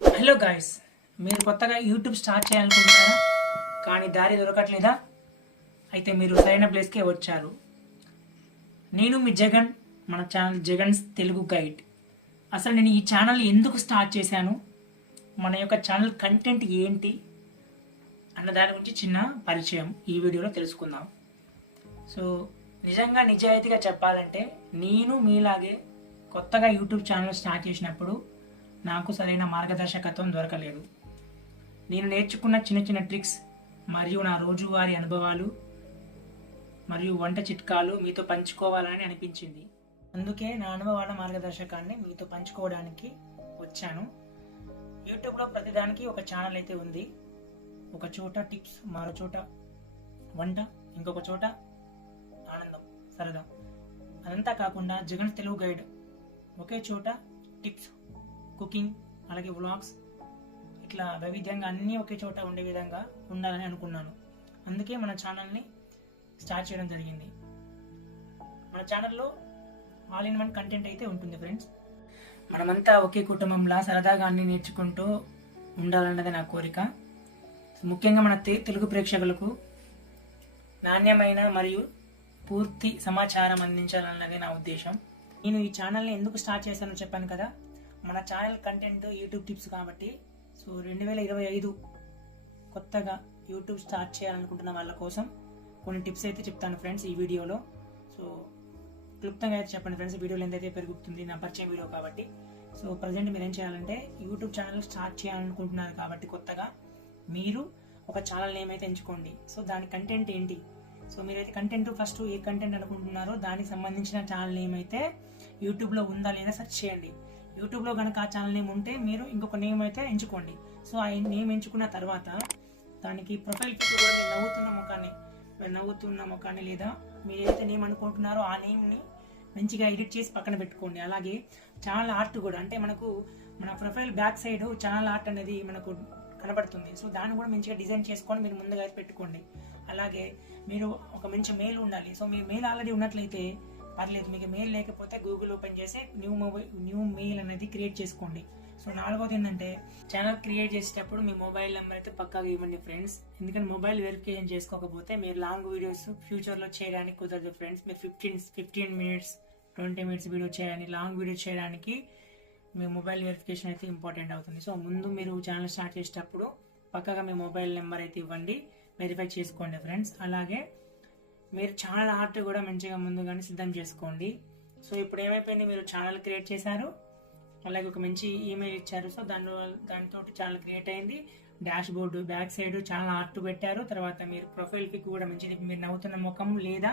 Hello guys మీరు కొత్తగా YouTube start చేయాలనుకుంటున్నారా? కానీ దారి దొరకట్లేదా? అయితే మీరు సరైన ప్లేస్కే వచ్చారు. నేను మీ జగన్ మన ఛానల్ జగన్స్ తెలుగు గైడ్ అసలు నేను ఈ ఛానల్ ఎందుకు స్టార్ట్ చేశాను? మన యొక్క ఛానల్ కంటెంట్ ఏంటి? అన్న దాని గురించి చిన్న పరిచయం ఈ వీడియోలో తెలుసుకుందాం. సో నిజంగా నిజాయితీగా చెప్పాలంటే నేను మీలాగే కొత్తగా యూట్యూబ్ ఛానల్ స్టార్ట్ చేసినప్పుడు నాకు సరైన మార్గదర్శకత్వం దొరకలేదు. నేను నేర్చుకున్న చిన్న చిన్న ట్రిక్స్ మరియు నా రోజువారీ అనుభవాలు మరియు వంట చిట్కాలు మీతో పంచుకోవాలని అనిపించింది. అందుకే నా అనుభవాల మార్గదర్శకాన్ని మీతో పంచుకోవడానికి వచ్చాను. యూట్యూబ్లో ప్రతిదానికి ఒక ఛానల్ అయితే ఉంది. ఒక చోట టిప్స్ మరో చోట వంట ఇంకొక చోట ఆనందం సరదా. అదంతా కాకుండా జగన్ తెలుగు గైడ్ ఒకే చోట టిప్స్ కుకింగ్ అలాగే వ్లాగ్స్ ఇట్లా వైవిధ్యంగా అన్నీ ఒకే చోట ఉండే విధంగా ఉండాలని అనుకున్నాను. అందుకే మన ఛానల్ని స్టార్ట్ చేయడం జరిగింది. మన ఛానల్లో ఆల్ ఇన్ వన్ కంటెంట్ అయితే ఉంటుంది ఫ్రెండ్స్. మనమంతా ఒకే కుటుంబంలా సరదాగా అన్ని నేర్చుకుంటూ ఉండాలన్నది నా కోరిక. ముఖ్యంగా మన తెలుగు ప్రేక్షకులకు నాణ్యమైన మరియు పూర్తి సమాచారం అందించాలన్నది నా ఉద్దేశం. నేను ఈ ఛానల్ని ఎందుకు స్టార్ట్ చేశానో చెప్పాను కదా? మన ఛానల్ కంటెంట్ యూట్యూబ్ టిప్స్ కాబట్టి సో రెండు వేల ఇరవై ఐదు కొత్తగా యూట్యూబ్ స్టార్ట్ చేయాలనుకుంటున్న వాళ్ళ కోసం కొన్ని టిప్స్ అయితే చెప్తాను ఫ్రెండ్స్ ఈ వీడియోలో. సో క్లుప్తంగా అయితే చెప్పండి ఫ్రెండ్స్ వీడియోలో ఎంతైతే పెరుగుతుంది నా పరిచయం వీడియో కాబట్టి. సో ప్రజెంట్ మీరు ఏం చేయాలంటే యూట్యూబ్ ఛానల్ స్టార్ట్ చేయాలనుకుంటున్నారు కాబట్టి కొత్తగా మీరు ఒక ఛానల్ నేమ్ అయితే ఎంచుకోండి. సో దాని కంటెంట్ ఏంటి? సో మీరైతే కంటెంట్ ఫస్ట్ ఏ కంటెంట్ అనుకుంటున్నారో దానికి సంబంధించిన ఛానల్ నేమ్ అయితే యూట్యూబ్లో ఉందా లేదా సెర్చ్ చేయండి. యూట్యూబ్లో కనుక ఆ ఛానల్ నేమ్ ఉంటే మీరు ఇంకొక నేమ్ అయితే ఎంచుకోండి. సో ఆ నేమ్ ఎంచుకున్న తర్వాత దానికి ప్రొఫైల్ పిక్చర్ కూడా మీరు నవ్వుతున్న ముఖాన్ని మీరు నవ్వుతున్న ముఖాన్ని లేదా మీరు ఏదైతే నేమ్ అనుకుంటున్నారో ఆ నేమ్ని మంచిగా ఎడిట్ చేసి పక్కన పెట్టుకోండి. అలాగే ఛానల్ ఆర్ట్ కూడా అంటే మనకు మన profile back side channel art అనేది మనకు కనబడుతుంది. సో దాన్ని కూడా మంచిగా డిజైన్ చేసుకొని మీరు ముందుగా అయితే పెట్టుకోండి. అలాగే మీరు ఒక మంచి మెయిల్ ఉండాలి. సో మీ మెయిల్ ఆల్రెడీ ఉన్నట్లయితే పర్లేదు మీకు మెయిల్ లేకపోతే గూగుల్ ఓపెన్ చేసి న్యూ మొబైల్ న్యూ మెయిల్ అనేది క్రియేట్ చేసుకోండి. సో నాలుగోది ఏంటంటే ఛానల్ క్రియేట్ చేసేటప్పుడు మీ మొబైల్ నెంబర్ అయితే పక్కాగా ఇవ్వండి ఫ్రెండ్స్ ఎందుకంటే మొబైల్ వెరిఫికేషన్ చేసుకోకపోతే మీరు లాంగ్ వీడియోస్ ఫ్యూచర్లో చేయడానికి కుదరదు ఫ్రెండ్స్ మీరు fifteen fifteen minutes twenty minutes video చేయడానికి లాంగ్ వీడియో చేయడానికి మీ మొబైల్ వెరిఫికేషన్ అయితే ఇంపార్టెంట్ అవుతుంది. సో ముందు మీరు ఛానల్ స్టార్ట్ చేసేటప్పుడు పక్కగా మీ మొబైల్ నెంబర్ అయితే ఇవ్వండి. వెరిఫై చేసుకోండి ఫ్రెండ్స్ అలాగే మీరు ఛానల్ ఆర్ట్ కూడా మంచిగా ముందుగానే సిద్ధం చేసుకోండి. సో ఇప్పుడు ఏమైపోయింది? మీరు ఛానల్ క్రియేట్ చేశారు. అలాగే ఒక మంచి ఈమెయిల్ ఇచ్చారు. సో దాని దానితో ఛానల్ క్రియేట్ అయింది. Dashboard back side channel art పెట్టారు. తర్వాత మీరు ప్రొఫైల్ పిక్ కూడా మంచిది మీరు నవ్వుతున్న ముఖం లేదా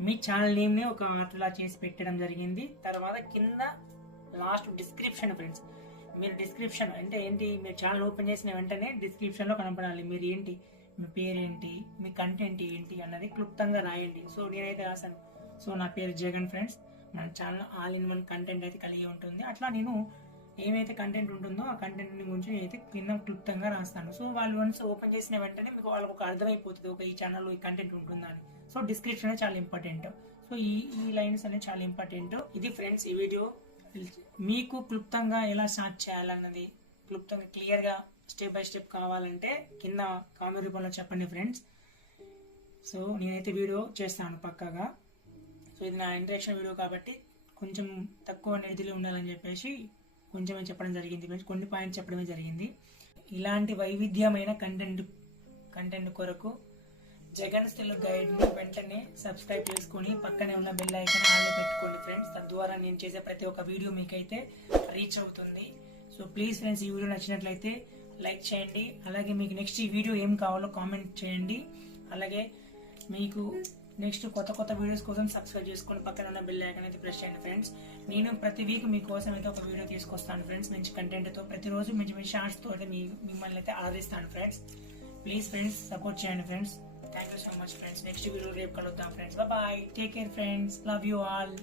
మీ ఛానల్ నేమ్ని ఒక ఆర్ట్లా చేసి పెట్టడం జరిగింది. తర్వాత కింద లాస్ట్ డిస్క్రిప్షన్ ఫ్రెండ్స్ మీరు డిస్క్రిప్షన్ అంటే ఏంటి? మీరు ఛానల్ ఓపెన్ చేసిన వెంటనే డిస్క్రిప్షన్లో కనపడాలి. మీరు ఏంటి? మీ పేరేంటి? మీ కంటెంట్ ఏంటి? అన్నది క్లుప్తంగా రాయండి. సో నేనైతే రాశాను. సో నా పేరు జగన్ ఫ్రెండ్స్. మన channel all in one content అయితే కలిగి ఉంటుంది. అట్లా నేను ఏమైతే కంటెంట్ ఉంటుందో ఆ కంటెంట్ గురించి అయితే కింద క్లుప్తంగా రాస్తాను. సో వాళ్ళు వన్స్ ఓపెన్ చేసిన వెంటనే మీకు వాళ్ళకు ఒక అర్థమైపోతుంది. ఒక ఈ ఛానల్లో ఈ కంటెంట్ ఉంటుందని సో డిస్క్రిప్షన్ చాలా ఇంపార్టెంట్ సో ఈ ఈ లైన్స్ అనేవి చాలా ఇంపార్టెంట్ ఇది ఫ్రెండ్స్ ఈ వీడియో మీకు క్లుప్తంగా ఎలా స్టార్ట్ చేయాలన్నది క్లుప్తంగా క్లియర్గా స్టెప్ బై స్టెప్ కావాలంటే కింద కామెంట్ రూపంలో చెప్పండి ఫ్రెండ్స్. సో నేనైతే వీడియో చేస్తాను పక్కాగా. సో ఇది నా ఇంట్రడక్షన్ వీడియో కాబట్టి కొంచెం తక్కువ నీతిలో ఉండాలని చెప్పేసి కొంచెమే చెప్పడం జరిగింది ఫ్రెండ్స్. కొన్ని పాయింట్స్ చెప్పడమే జరిగింది. ఇలాంటి వైవిధ్యమైన కంటెంట్ కంటెంట్ కొరకు జగన్ స్టిల్ గైడ్ని వెంటనే సబ్స్క్రైబ్ చేసుకొని పక్కనే ఉన్న బెల్ ఐకాన్ ఆన్లో పెట్టుకోండి ఫ్రెండ్స్. తద్వారా నేను చేసే ప్రతి ఒక్క వీడియో మీకైతే రీచ్ అవుతుంది. సో ప్లీజ్ ఫ్రెండ్స్ ఈ వీడియో నచ్చినట్లయితే లైక్ చేయండి. అలాగే మీకు నెక్స్ట్ ఈ వీడియో ఏం కావాలో కామెంట్ చేయండి. అలాగే మీకు నెక్స్ట్ కొత్త కొత్త వీడియోస్ కోసం సబ్స్క్రైబ్ చేసుకొని పక్కన ఉన్న బిల్ ఐకన్ అయితే ప్రెస్ చేయండి ఫ్రెండ్స్ నేను ప్రతి వీక్ మీకోసం అయితే ఒక వీడియో తీసుకొస్తాను ఫ్రెండ్స్ మంచి కంటెంట్తో ప్రతిరోజు మంచి మంచి షార్ట్స్తో అయితే మీ మిమ్మల్ని అయితే ఆదరిస్తాను ఫ్రెండ్స్ ప్లీజ్ ఫ్రెండ్స్ సపోర్ట్ చేయండి friends thank you so much friends next video రేపు కలుద్దాం friends bye take care friends love you all